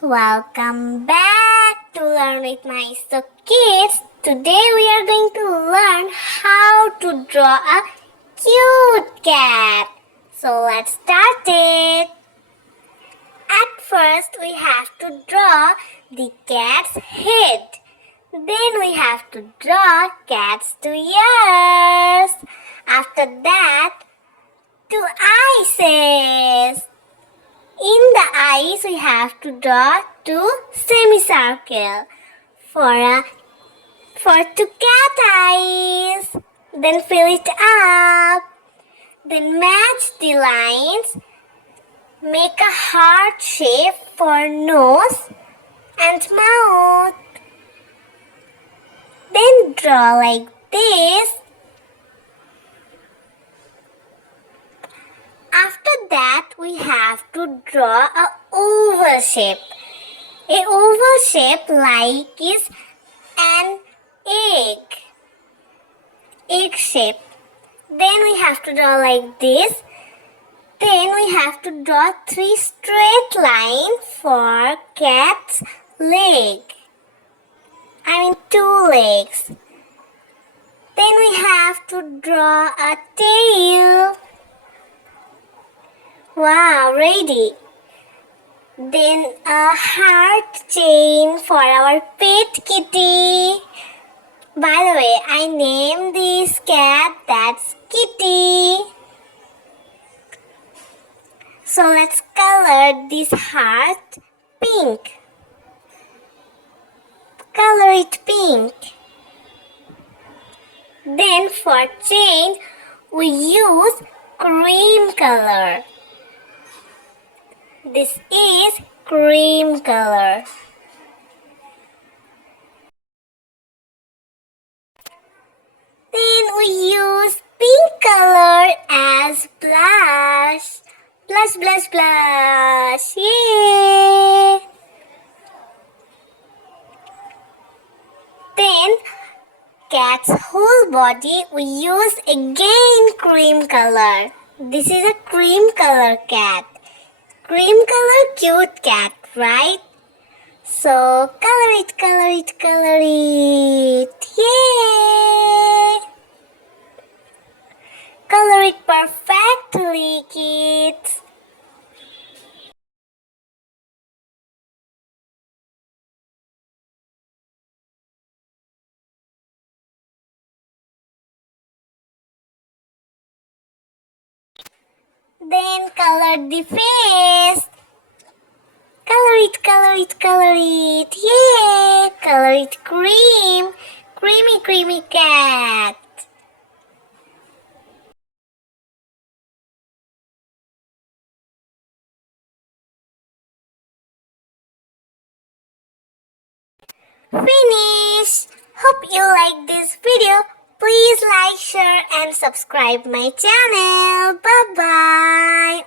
welcome back to Learn with My So Kids. Today we are going to learn how to draw a cute cat. So let's start it. At first we have to draw the cat's head. Then we have to draw cat's 2 ears. After that, 2 eyes. In the eyes, we have to draw 2 semicircles for 2 cat eyes. Then fill it up. Then match the lines. Make a heart shape for nose and mouth. Then draw like this. After that, we have to draw an oval shape. An oval shape like is an egg shape. Then we have to draw like this. Then we have to draw 3 straight lines for cat's leg. 2 legs. Then we have to draw a tail. Wow, ready. Then a heart chain for our pet kitty. By the way, I named this cat that's Kitty. So let's color this heart pink. Color it pink. Then for chain, we use cream color. This is cream color. Then we use pink color as blush. Blush, blush, blush. Yay! Then cat's whole body we use again cream color. This is a cream color cat. Cream color cute cat, right? So color it, color it, color it. Yay! Color it perfectly, kids. Then color the face. Color it, color it, color it. Yay! Color it cream. Creamy, creamy cat. Finish! Hope you like this video. Please like, share and subscribe my channel. Bye-bye.